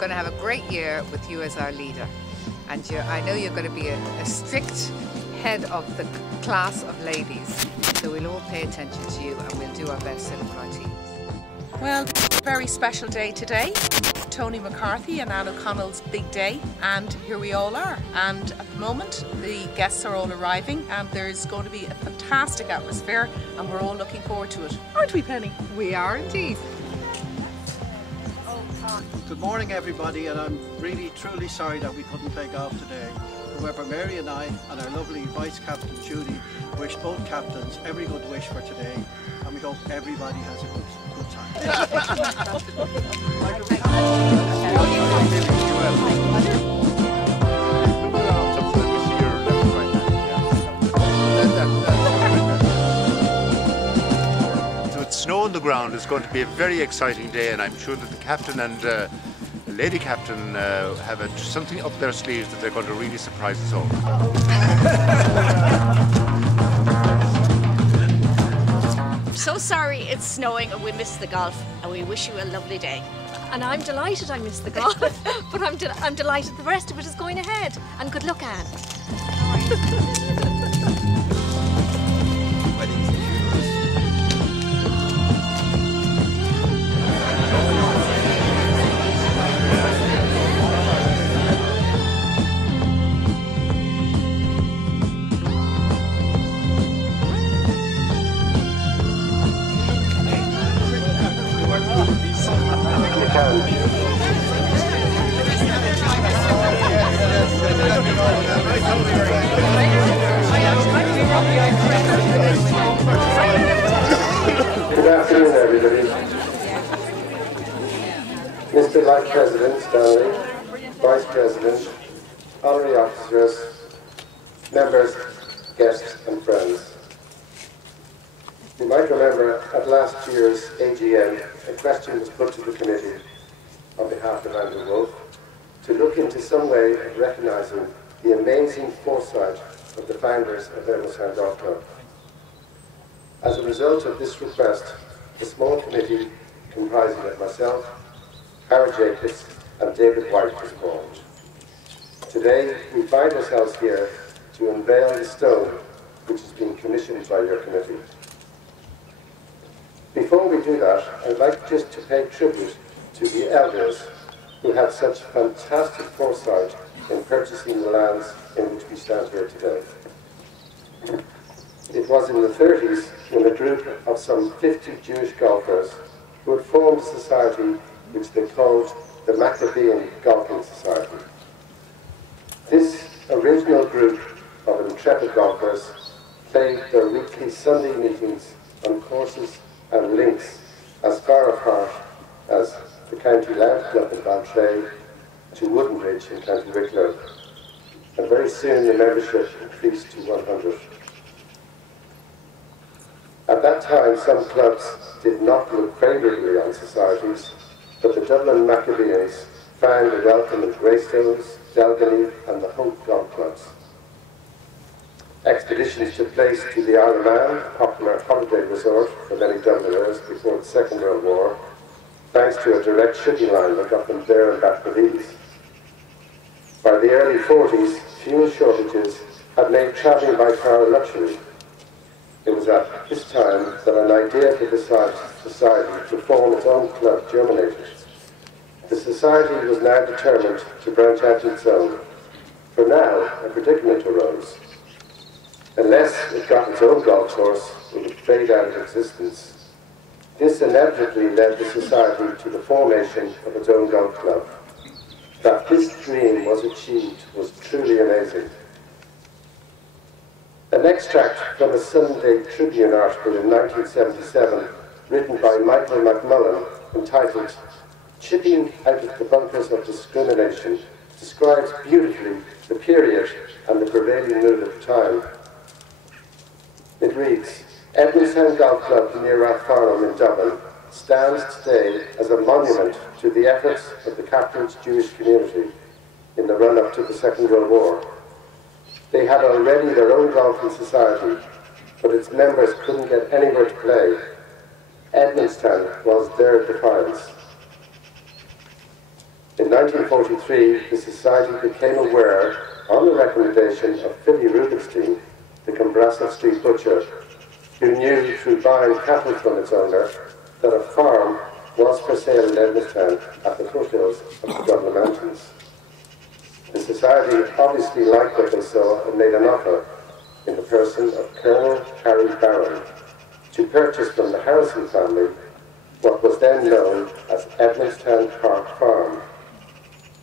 going to have a great year with you as our leader. And I know you're going to be a strict head of the class of ladies. So we'll all pay attention to you and we'll do our best in our teams. Well, very special day today. Tony McCarthy and Anne O'Connell's big day, and here we all are. And at the moment, the guests are all arriving, and there's going to be a fantastic atmosphere, and we're all looking forward to it. Aren't we, Penny? We are indeed. Good morning, everybody, and I'm really, truly sorry that we couldn't play golf today. However, Mary and I and our lovely Vice Captain Judy wish both captains every good wish for today, and we hope everybody has a good time. With snow on the ground, it's going to be a very exciting day, and I'm sure that the captain and lady captain have something up their sleeves that they're going to really surprise us all. I'm so sorry it's snowing and we missed the golf, and we wish you a lovely day. And I'm delighted I missed the golf, but I'm delighted the rest of it is going ahead. And good luck, Anne. Good afternoon, everybody. Mr. Vice President Stanley, Vice President, honorary officers, members, guests and friends. You might remember at last year's AGM, a question was put to the committee on behalf of Andrew Wolfe to look into some way of recognising the amazing foresight of the founders of Edmondstown Golf Club. As a result of this request, a small committee comprising of myself, Howard Jacobs and David White was formed. Today, we find ourselves here to unveil the stone which has been commissioned by your committee. Before we do that, I'd like just to pay tribute to the elders who had such fantastic foresight in purchasing the lands in which we stand here today. It was in the 30s when a group of some 50 Jewish golfers who had formed a society which they called the Maccabean Golfing Society. This original group of intrepid golfers played their weekly Sunday meetings on courses and links as far apart as the County Louth Club in Baltray to Woodenbridge in County Wicklow, and very soon the membership increased to 100. At that time, some clubs did not look favourably on societies, but the Dublin Maccabeans found a welcome in Greystones, Dalgany and the Hope Golf Clubs. Expeditions took place to the Isle of Man, a popular holiday resort for many Dubliners before the Second World War, thanks to a direct shipping line that got them there and back with ease. By the early 40s, fuel shortages had made travelling by car a luxury. It was at this time that an idea for the society to form its own club germinated. The society was now determined to branch out its own. For now, a predicament arose. Unless it got its own golf course, it would fade out of existence. This inevitably led the society to the formation of its own golf club. That this dream was achieved was truly amazing. An extract from a Sunday Tribune article in 1977, written by Michael McMullen, entitled "Chipping Out of the Bunkers of Discrimination," describes beautifully the period and the prevailing mood at the time. It reads, "Edmondstown Golf Club near Rathfarnham in Dublin stands today as a monument to the efforts of the captain's Jewish community in the run-up to the Second World War. They had already their own golfing society, but its members couldn't get anywhere to play. Edmondstown was their defiance. It In 1943, the Society became aware, on the recommendation of Philly Rubinstein, the Cumbrassel Street butcher, who knew through buying cattle from its owner that a farm was for sale in Edmondstown at the foothills of the Dublin Mountains. The Society obviously liked what they saw and made an offer in the person of Colonel Harry Barron to purchase from the Harrison family what was then known as Edmondstown Park Farm.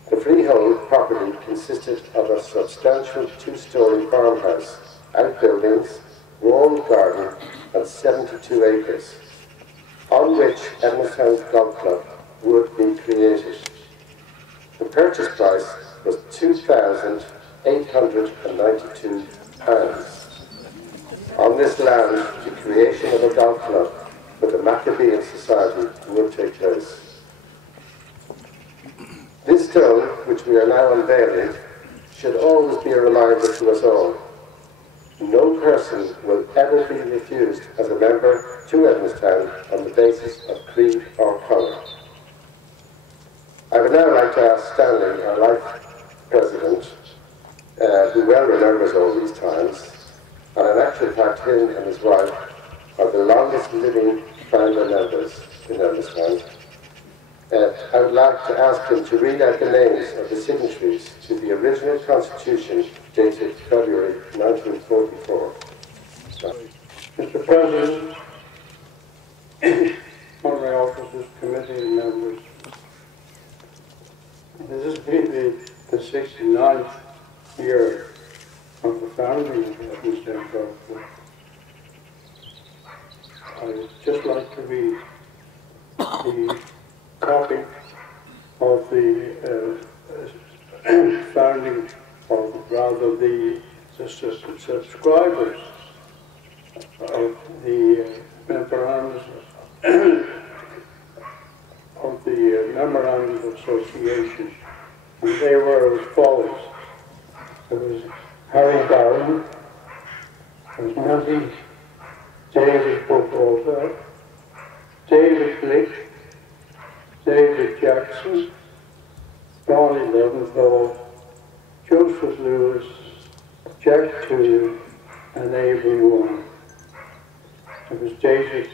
The freehold property consisted of a substantial two-storey farmhouse, outbuildings, walled garden and 72 acres, on which Edmondstown Golf Club would be created. The purchase price was £2,892. On this land, the creation of a golf club with the Maccabean Society would take place. This stone, which we are now unveiling, should always be a reminder to us all. No person will ever be refused as a member to Edmondstown on the basis of creed or colour. I would now like to ask Stanley, our life president, who well remembers all these times, and in actual fact him and his wife are the longest living founder members in Edmondstown. I would like to ask him to read out the names of the signatories to the original constitution dated February 1944. Mr. President, honorary officers, committee members, this has been the 69th year of the founding of Edmondstown Golf Club. I would just like to read the copy of the founding, or rather the subscribers of the memorandum of association, and they were as follows. There was Harry Barron, there was Matty, David Buchholzer, David Glick, David Jackson, Ronnie Leventhal, Joseph Lewis, Jack Toole, and Avery Warren. It was dated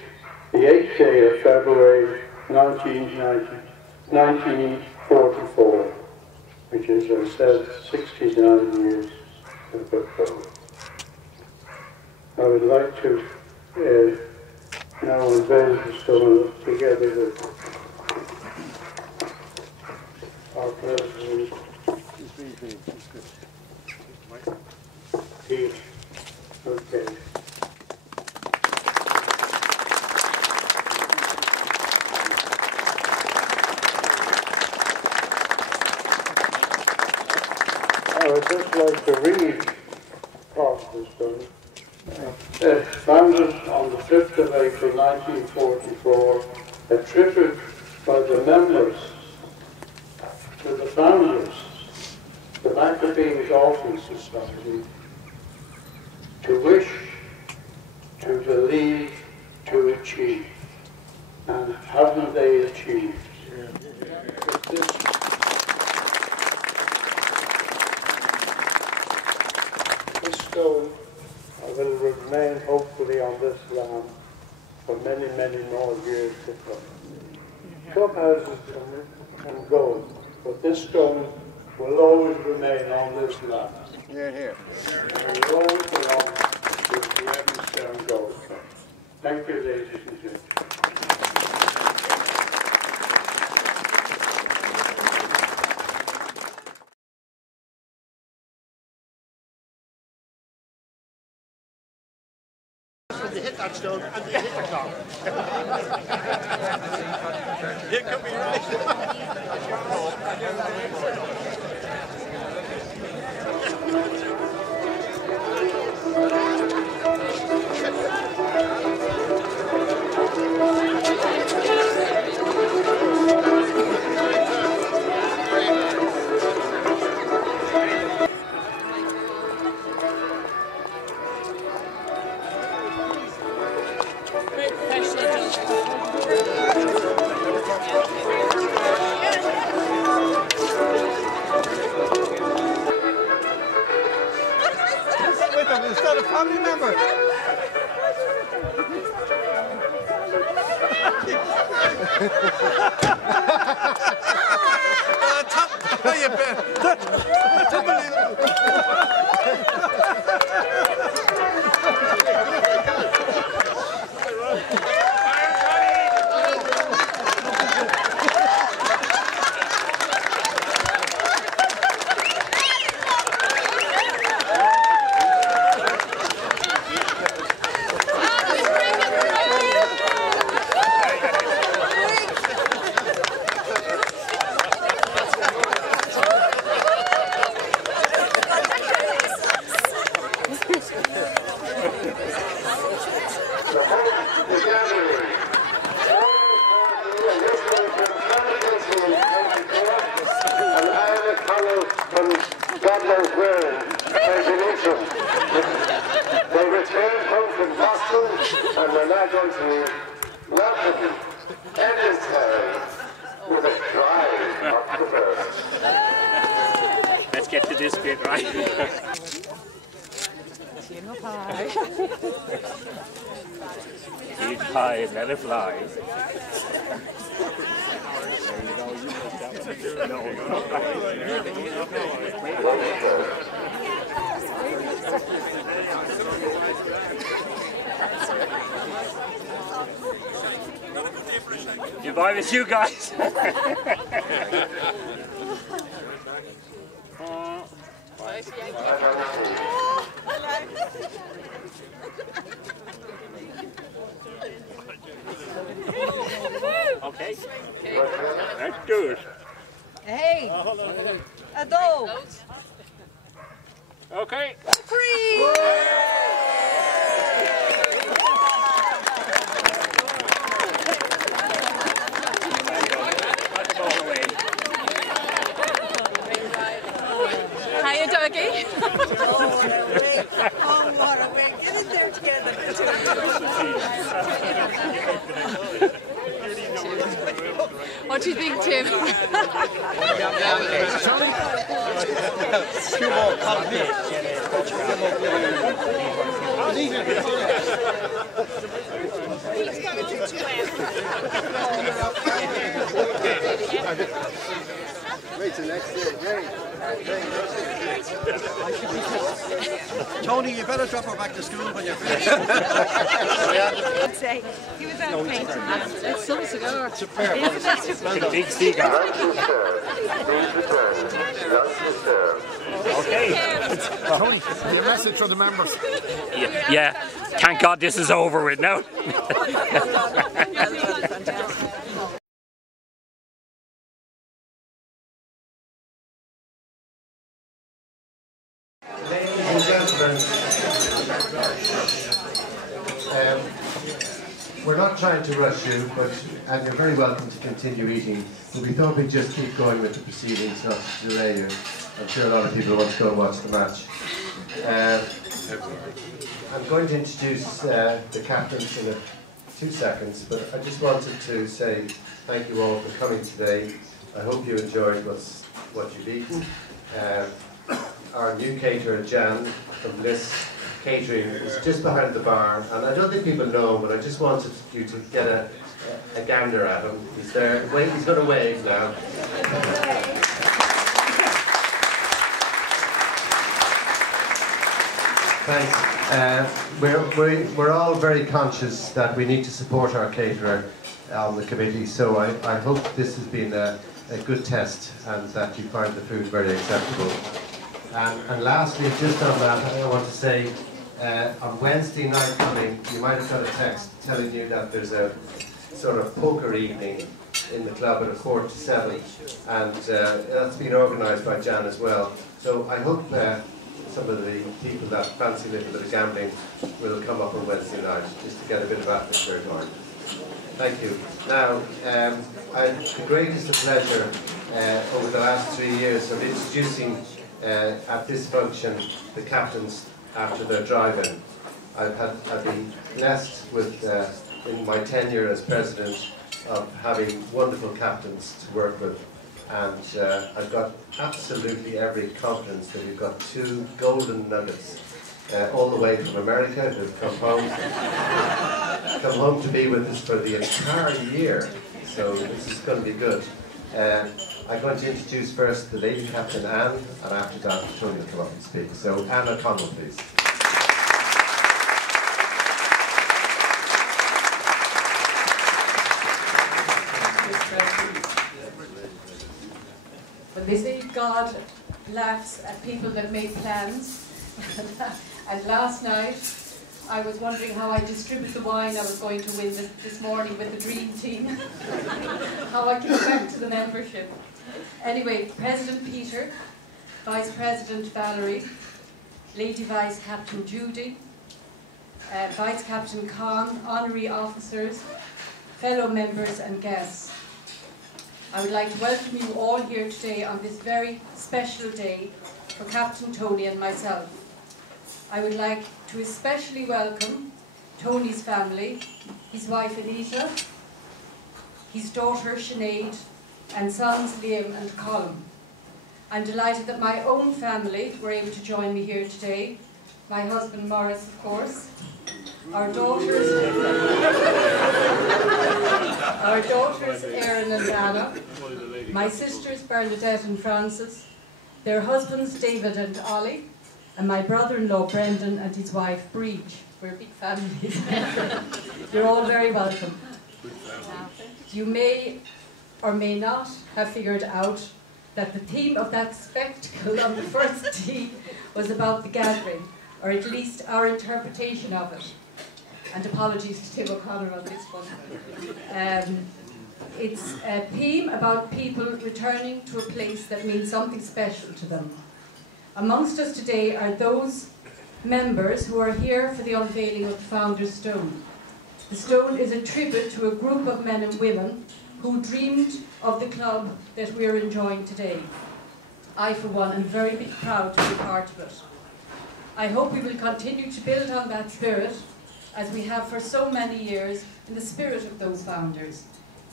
the 8th day of February 1944, which is, as I said, 69 years ago. I would like to now unveil the stone together with our president, Pete. Okay. I would just like to read part of the stone. Founded on the 5th of April 1944, a tribute by the members to the founders, the Maccabean Golfing Society, to wish, to believe, to achieve. And haven't they achieved? This stone will remain hopefully on this land for many, many more years to come. Clubhouses can go, but this stone will always remain on this land. Here, here. It will always belong to the Edmondstown Golf Club. Thank you, ladies and gentlemen. They hit that stone and they hit the clock. It could be Professional. family member. How you been? That's unbelievable. They returned home from Boston and we're now going to welcome Edmondstown with a cry of the bird. Let's get to this bit right. Eat pie and let it fly. If I was you guys. Okay. Let's do it. Hey! A dog! Okay. Free! Hiya, doggy. Oh, what a way. Get in there together. What do you think, Tim? Two more colleagues. Wait till next day. Tony, you better drop her back to school when you're finished. Say, he was out painting. It's some cigar. Superb. The big cigar. Okay. Your message for the members. Yeah. Thank God this is over with now. Ladies and gentlemen, we're not trying to rush you, and you're very welcome to continue eating, but we thought we'd just keep going with the proceedings, not to delay you. I'm sure a lot of people want to go and watch the match. I'm going to introduce the captains in 2 seconds, but I just wanted to say thank you all for coming today. I hope you enjoyed what you've eaten. Our new caterer, Jan, from Bliss Catering, is just behind the bar, and I don't think people know him, but I just wanted you to get a gander at him. He's there. Wait, he's going to wave now. Thanks. We're all very conscious that we need to support our caterer on the committee, so I hope this has been a good test and that you find the food very acceptable. And lastly, just on that, I want to say, on Wednesday night coming, you might have got a text telling you that there's a sort of poker evening in the club at 6:45, and that's been organised by Jan as well. So I hope some of the people that fancy a little bit of gambling will come up on Wednesday night, just to get a bit of atmosphere going. Thank you. Now, I had the greatest of pleasure over the last 3 years of introducing at this function the captains after their drive-in. I've been blessed with, in my tenure as president, of having wonderful captains to work with, and I've got absolutely every confidence that we've got 2 golden nuggets all the way from America who've come home to be with us for the entire year. So this is going to be good. I'm going to introduce first the Lady Captain Anne, and after that Tony will come up and speak. So Anne O'Connell, please. When they say God laughs at people that make plans, and last night I was wondering how I distribute the wine I was going to win this morning with the dream team, how I get back to the membership. Anyway, President Peter, Vice President Valerie, Lady Vice Captain Judy, Vice Captain Khan, honorary officers, fellow members and guests. I would like to welcome you all here today on this very special day for Captain Tony and myself. I would like to especially welcome Tony's family, his wife Anita, his daughter Sinead, and sons Liam and Colin. I'm delighted that my own family were able to join me here today. My husband Morris, of course. Our daughters Erin and Anna, my sisters Bernadette and Frances, their husbands David and Ollie, and my brother-in-law Brendan and his wife Breach. We're a big family. You're all very welcome. You may or may not have figured out that the theme of that spectacle on the first tee was about the gathering, or at least our interpretation of it. And apologies to Tim O'Connor on this one. It's a theme about people returning to a place that means something special to them. Amongst us today are those members who are here for the unveiling of the Founder's Stone. The stone is a tribute to a group of men and women who dreamed of the club that we're enjoying today. I, for one, am very proud to be part of it. I hope we will continue to build on that spirit, as we have for so many years, in the spirit of those founders.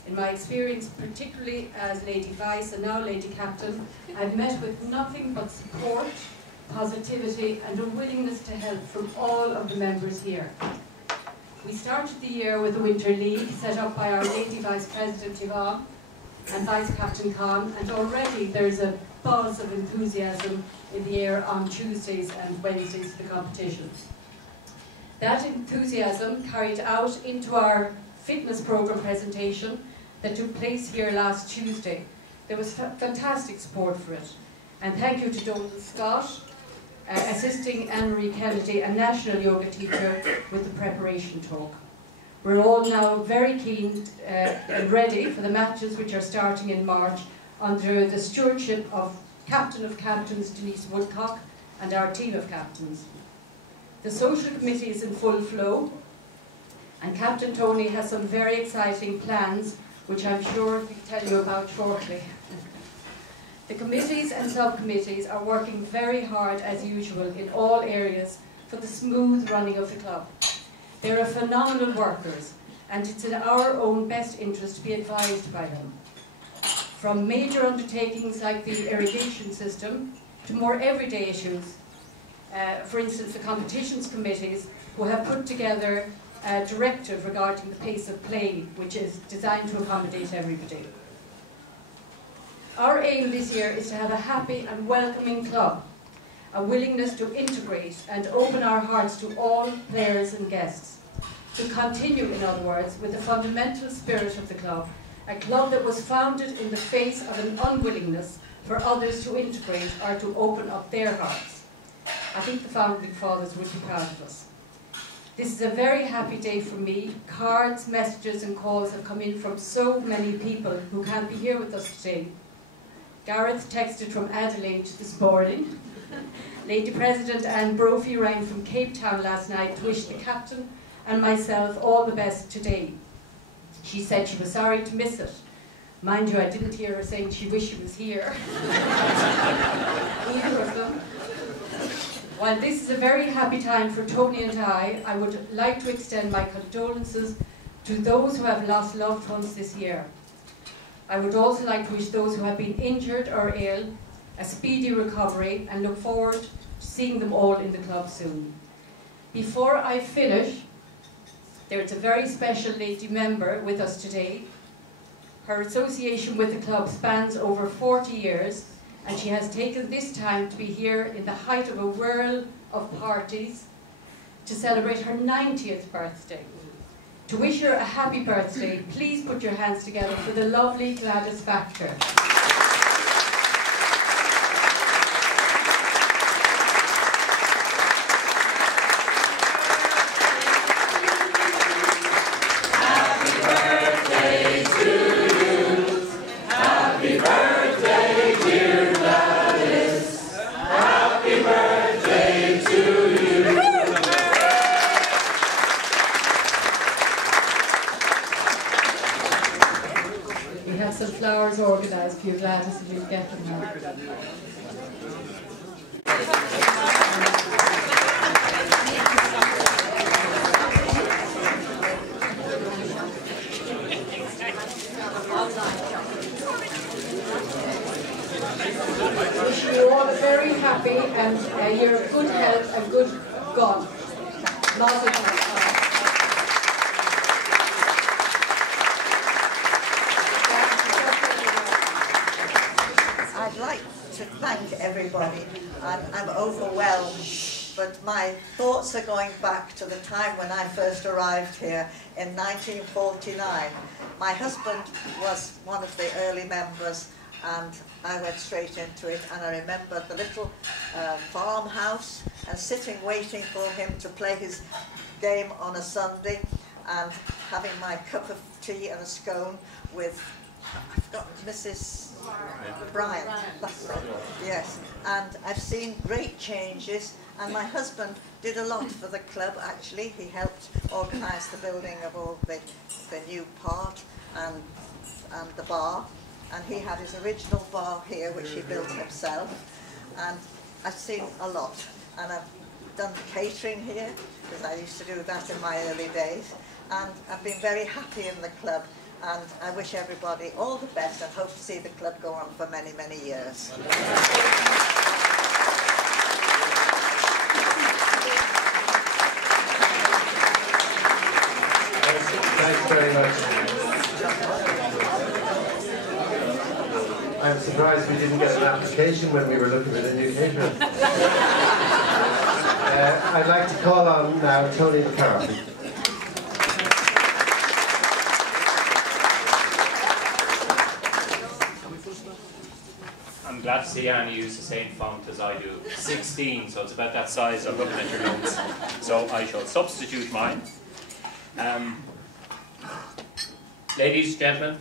In my experience, particularly as Lady Vice and now Lady Captain, I've met with nothing but support, positivity and a willingness to help from all of the members here. We started the year with a Winter League set up by our Lady Vice President Yvonne and Vice Captain Khan, and already there's a buzz of enthusiasm in the air on Tuesdays and Wednesdays for the competition. That enthusiasm carried out into our fitness programme presentation that took place here last Tuesday. There was fantastic support for it. And thank you to Donald Scott, assisting Anne-Marie Kennedy, a national yoga teacher, with the preparation talk. We're all now very keen and ready for the matches which are starting in March under the stewardship of Captain of Captains Denise Woodcock and our team of captains. The social committee is in full flow, and Captain Tony has some very exciting plans which I'm sure he'll tell you about shortly. The committees and subcommittees are working very hard as usual in all areas for the smooth running of the club. They're phenomenal workers, and it's in our own best interest to be advised by them. From major undertakings like the irrigation system to more everyday issues, for instance the competitions committees, who have put together a directive regarding the pace of play, which is designed to accommodate everybody. Our aim this year is to have a happy and welcoming club, a willingness to integrate and open our hearts to all players and guests. To continue, in other words, with the fundamental spirit of the club, a club that was founded in the face of an unwillingness for others to integrate or to open up their hearts. I think the founding fathers would be proud of us. This is a very happy day for me. Cards, messages and calls have come in from so many people who can't be here with us today. Gareth texted from Adelaide this morning. Lady President Anne Brophy rang from Cape Town last night to wish the captain and myself all the best today. She said she was sorry to miss it. Mind you, I didn't hear her saying she wished she was here. Either of them. While this is a very happy time for Tony and I would like to extend my condolences to those who have lost loved ones this year. I would also like to wish those who have been injured or ill a speedy recovery and look forward to seeing them all in the club soon. Before I finish, there's a very special lady member with us today. Her association with the club spans over 40 years, and she has taken this time to be here in the height of a whirl of parties to celebrate her 90th birthday. To wish her a happy birthday, please put your hands together for the lovely Gladys Factor. Some flowers organised for you, Gladys, if you get them now. Wish you all a very happy and a year of good health and good God. Lots of health. I'd like to thank everybody. I'm overwhelmed, but my thoughts are going back to the time when I first arrived here in 1949. My husband was one of the early members, and I went straight into it, and I remember the little farmhouse and sitting waiting for him to play his game on a Sunday and having my cup of tea and a scone with, I've forgotten, Mrs. Brian, that's it, yes. And I've seen great changes, and my husband did a lot for the club actually. He helped organise the building of all the new part and the bar, and he had his original bar here which he built himself, and I've seen a lot. And I've done catering here, because I used to do that in my early days, and I've been very happy in the club. And I wish everybody all the best and hope to see the club go on for many, many years. Thanks very much. I'm surprised we didn't get an application when we were looking for the new caterer. I'd like to call on now Tony McCarthy. I'm glad to see Annie use the same font as I do. 16, so it's about that size. I'm looking at your notes. So I shall substitute mine. Ladies, gentlemen,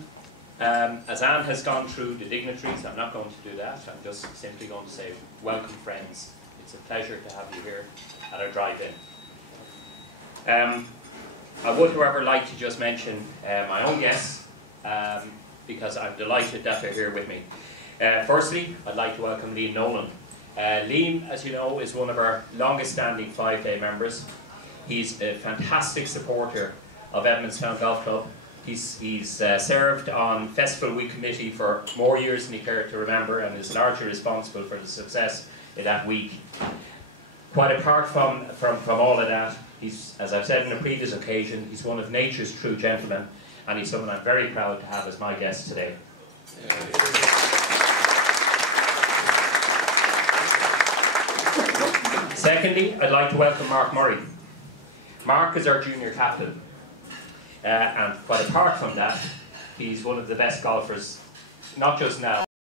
as Anne has gone through the dignitaries, I'm not going to do that. I'm just simply going to say, welcome friends. It's a pleasure to have you here at our drive-in. I would, however, like to just mention my own guests, because I'm delighted that they're here with me. Firstly, I'd like to welcome Liam Nolan. Liam, as you know, is one of our longest-standing 5-day members. He's a fantastic supporter of Edmondstown Golf Club. He's served on Festival Week Committee for more years than he cared to remember, and is largely responsible for the success of that week. Quite apart from all of that, he's, as I've said on a previous occasion, he's one of nature's true gentlemen, and he's someone I'm very proud to have as my guest today. Secondly, I'd like to welcome Mark Murray. Mark is our junior captain, and quite apart from that, he's one of the best golfers, not just now,